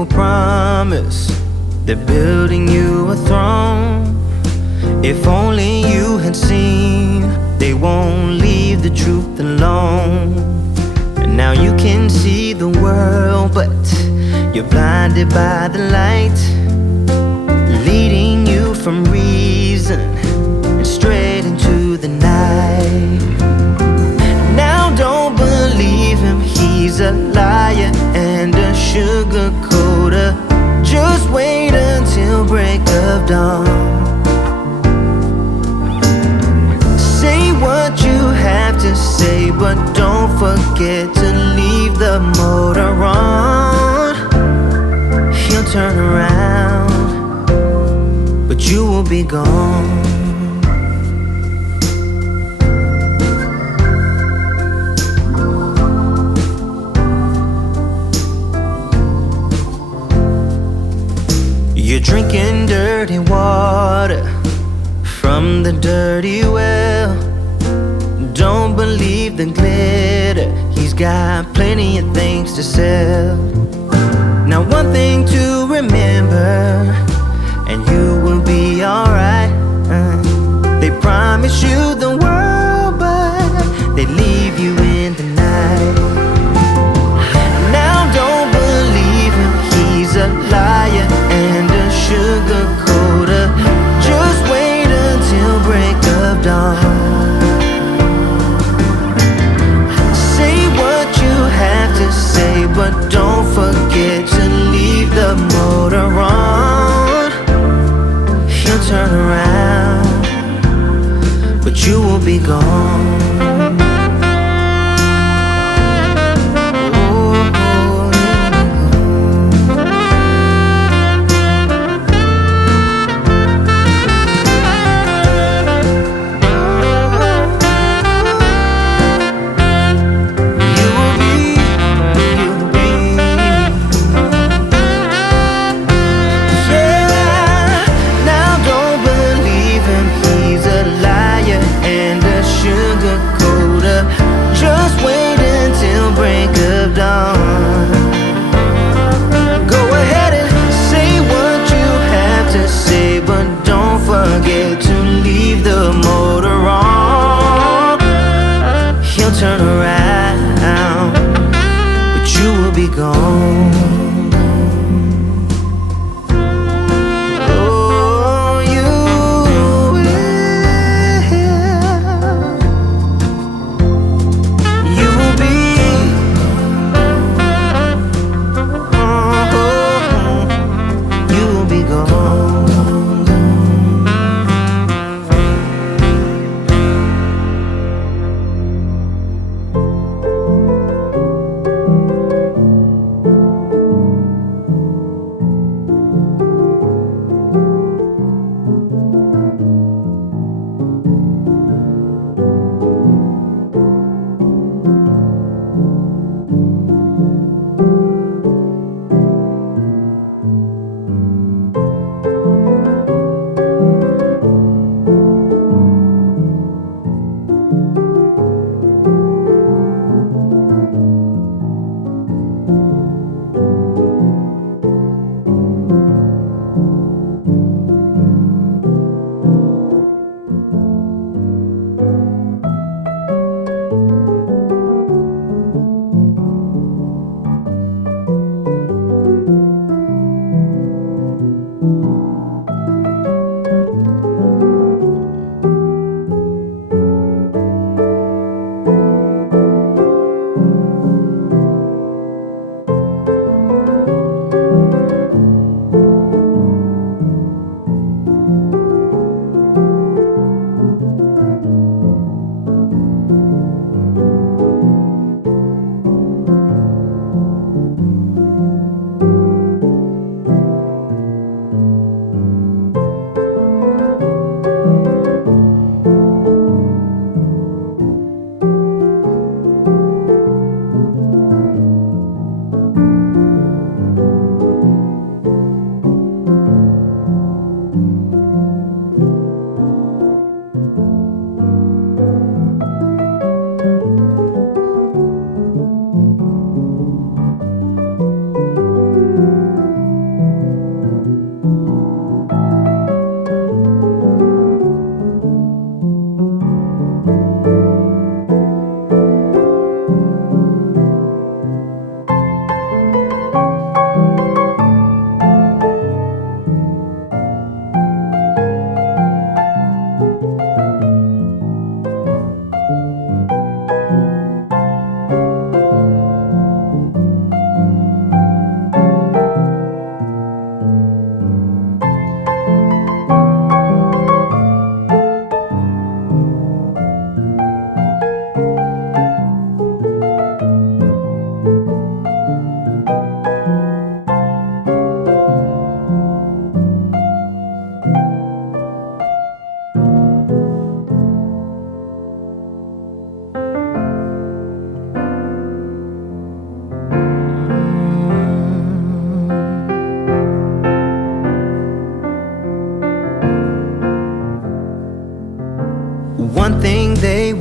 will promise they're building you a throne. If only you had seen, they won't leave the truth alone. And now you can see the world, but you're blinded by the light, leading you from reason and straight into the night. Now don't believe him, he's a liar and a sugar coater. Just wait until break of dawn. Say what you have to say, but don't forget to leave the motor on. He'll turn around, but you will be gone. You're drinking dirty water from the dirty well. Don't believe the glitter, he's got plenty of things to sell. Now one thing to remember, and you will be alright. They promise you the world, but they leave you in the night. Now don't believe him, he's a liar and a sugar coater. Just wait until break of dawn. Say what you have to say, but don't forget to leave the motor on. He'll turn around, but you will be gone. Sugar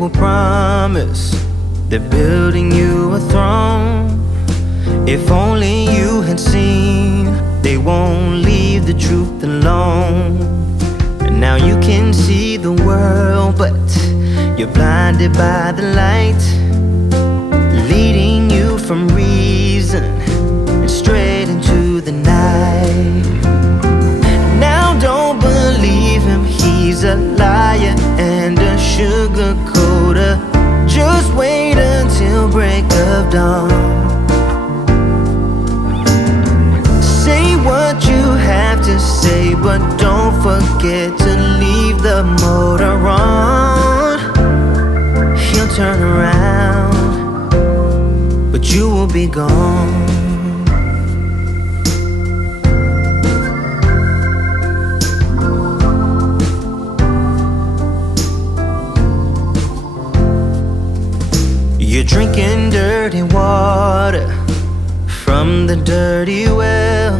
a promise, they're building you a throne. If only you had seen, they won't leave the truth alone. And now you can see the world, but you're blinded by the light, leading you from reason and straight into the night. Now don't believe him, he's a liar and a sugar coater. Just wait until break of dawn. Say what you have to say, but don't forget to leave the motor on. He'll turn around, but you will be gone. You're drinking dirty water from the dirty well.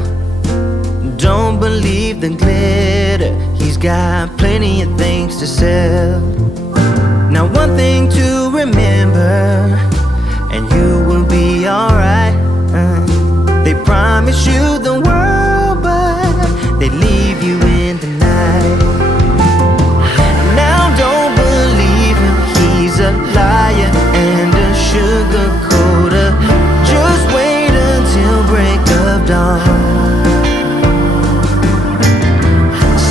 Don't believe the glitter, he's got plenty of things to sell. Now one thing to remember, and you will be alright. They promise you the world, but they leave you in the night. Now don't believe him, he's a liar and a sugar coater. Just wait until break of dawn.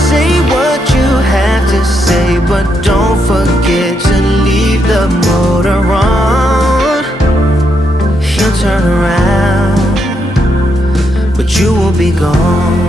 Say what you have to say, but don't forget to leave the motor on. He'll turn around, but you will be gone.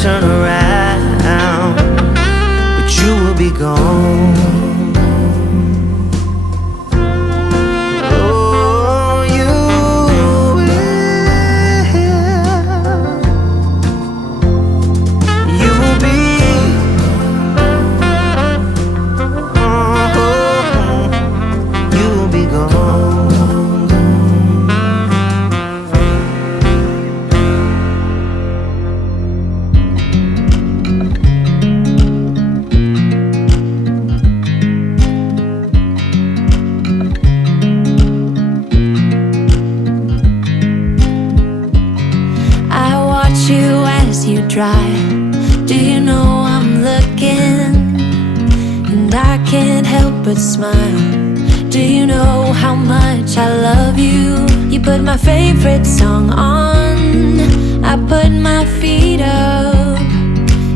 Turn around, but you will be gone. Oh, you will. You will be. Oh, you will be gone. Do you know I'm looking, and I can't help but smile? Do you know how much I love you? You put my favorite song on, I put my feet up,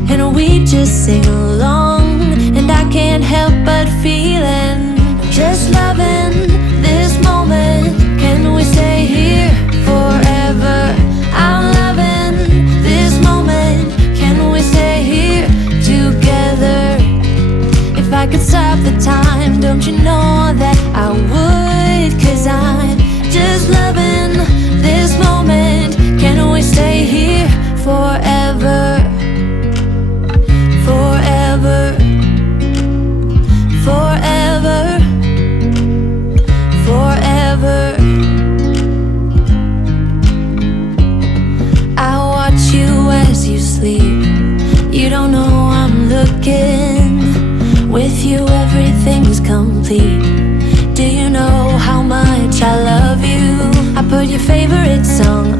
and we just sing along. And I can't help but feeling, just loving this moment. Can we stay here forever? I'm loving this moment. Can we stay here together? If I could stop the time, don't you know that I would? 'Cause I'm just loving this moment. Can we stay here forever? Forever. Forever. Forever. I watch you as you sleep. You don't know I'm looking. With you everything's complete. Do you know how much I love you? I put your favorite song